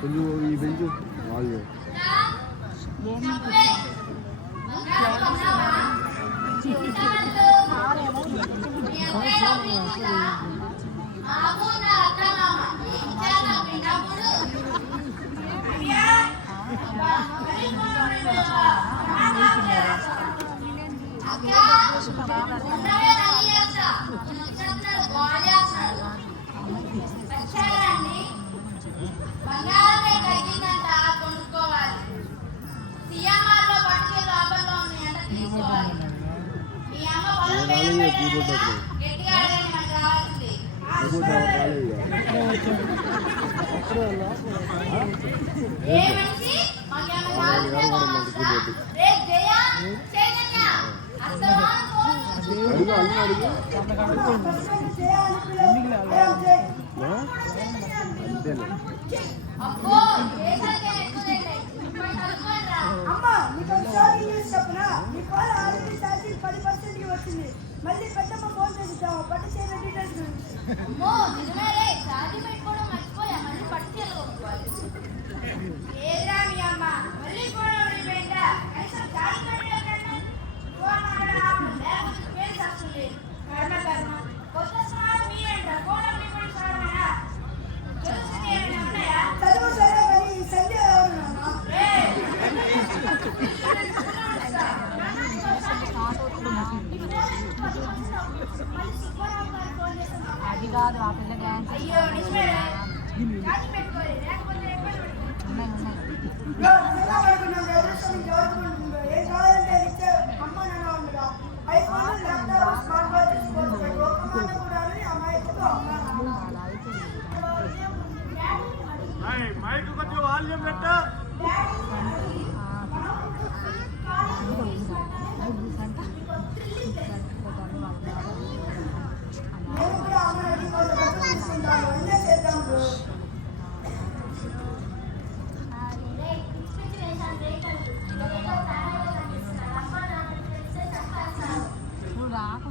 కొంచెం ఈ బెంచ్ వాళ్ళు బంగారమే జయ, చైతన్య, అస్తమానం అడుగు అడుగు అంతేలే అమ్మా నీకు న్యూస్ కాల్ ఆల్రెడీ ఛార్జింగ్ పది వచ్చింది మళ్ళీ పెద్దమ్మ ఫోన్ చేసిద్దాము పట్టు చీర డీటెయిల్స్ గురించి అమ్మో నిజమేలే ఛార్జింగ్ పెట్టుకోవడం మర్చిపోయా మళ్ళీ పట్టు చీరలు కొనుక్కోవాలి మీ అమ్మ మళ్ళీ ఫోన్ కనీసం ఛార్జింగ్ లేకపోతే పేరు వస్తుంది కర్మ కర్మ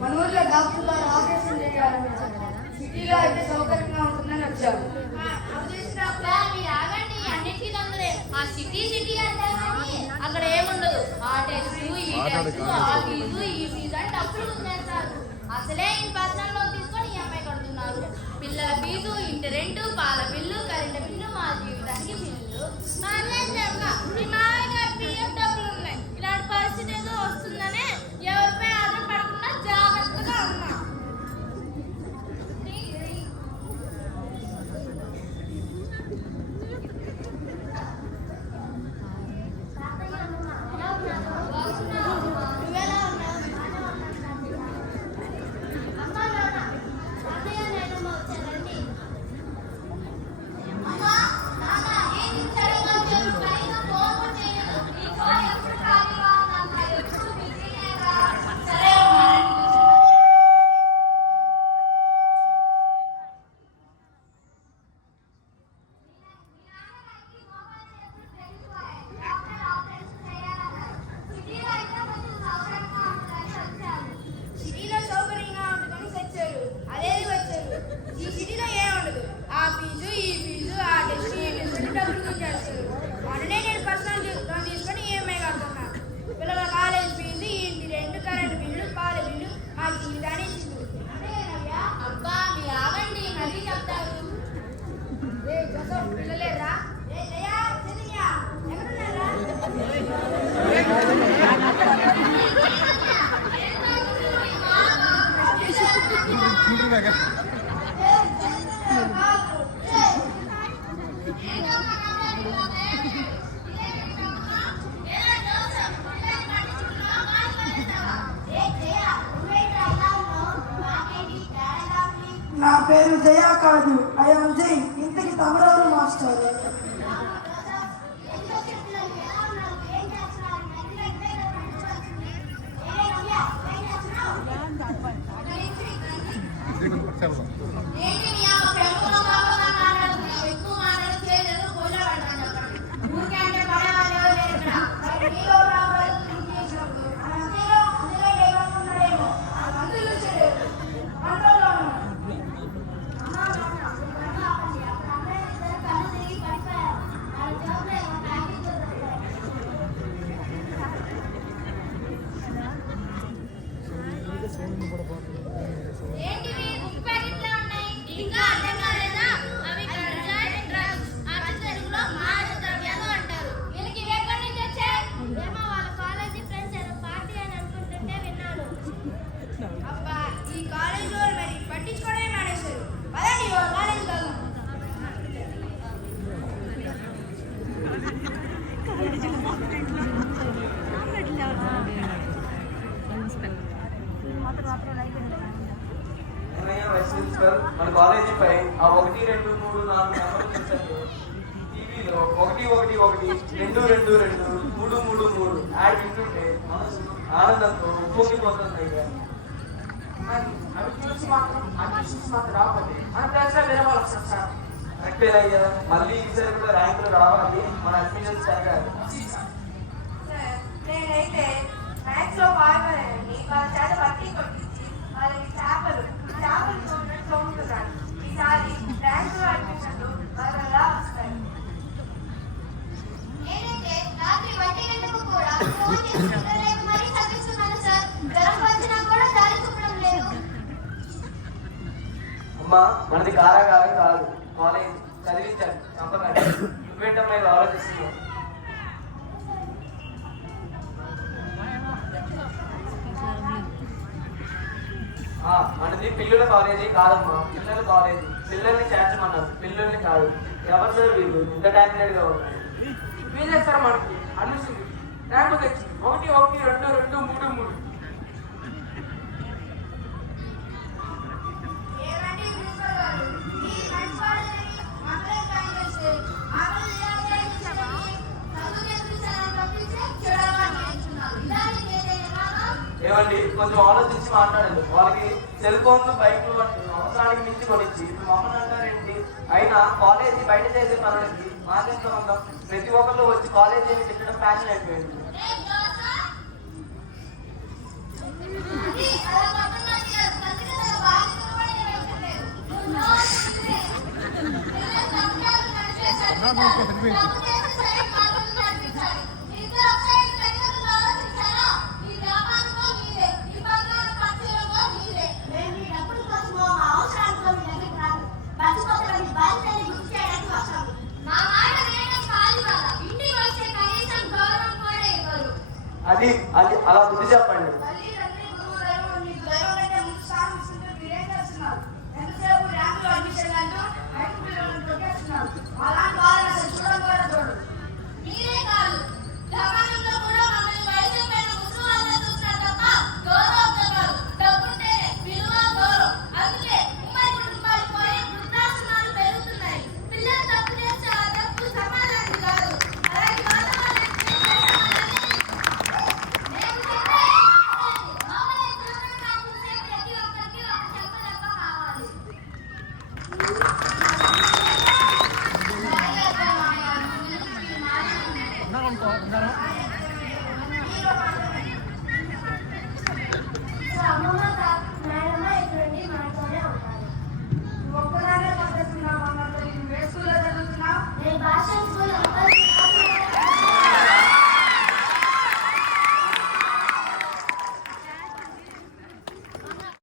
మన ఊర్లో డాక్టర్ గారు ఆపరేషన్ చేయాలని సిటీలో అయితే సౌకర్యంగా ఉంటుందని వచ్చాడు ఆ సిటీ సిటీ అంటారు కానీ అక్కడ ఏముండదు. ఆ టెస్ట్ ఈ టెస్ట్ ఆ ఫీజు ఈ ఫీజు అని డబ్బులు ఉంచేస్తారు అసలే ఈ తీసుకొని ఈఎంఐ కడుతున్నారు. పిల్లల ఫీజు ఇంటి రెంట్ పాల బిల్లు కరెంట్ బిల్లు మా జీవితానికి బిల్లు. జయ కాదు ఐఎమ్ జైన్ ఇంతకి తమరాలు మాస్టర్. ఏంటి రెండు రెండు రెండు. మూడు మూడు మూడు. యాడ్ వింటుంటే మనసు ఆనందంతో ఉప్పొంగిపోతుంది అయ్యా అవి చూసి మాత్రం అవి చూసి మాత్రం రాకపోతే మన ప్లేస్లో వేరే వాళ్ళు వస్తారు సార్ కరెక్టేనయ్యా మళ్ళీ ఈసారి కూడా ర్యాంకులు రావాలి. మన అడ్మిషన్స్ జరగాలి నేనైతే మ్యాథ్స్లో అమ్మా మనది కారాగారం కాదు కాలేజ్ చదివించాలి చంపకండి నువ్వేంటమ్మా మీద ఆలోచిస్తున్నావు? మనది పిల్లల కాలేజీ కాదమ్మా పిల్లల కాలేజీ. పిల్లల్ని చేర్చమన్నారు పిల్లల్ని కాదు. ఎవరు సార్ వీళ్ళు? ఇంత టాలెంటెడ్గా ఉన్నారు. వీళ్ళే సార్ మనకి అడ్మిషన్ ర్యాంకు తెచ్చి ఒకటి ఒకటి రెండు రెండు మూడు మూడు. ఏమండి? కొంచెం ఆలోచించి మాట్లాడండి. వాళ్ళకి సెల్ ఫోన్లు బైక్లు అవసరానికి మించి కొనిచ్చి ఇప్పుడు మమ్మల్ని అంటారేంటి అయినా కాలేజీ బయట చేసే పనులకి మాకెంత ఉంటాం ప్రతి ఒక్కళ్ళు వచ్చి కాలేజీ తిట్టడం ఫ్యాషన్ అయిపోయింది. అది అది అలా బుద్ధి చెప్పండి అలా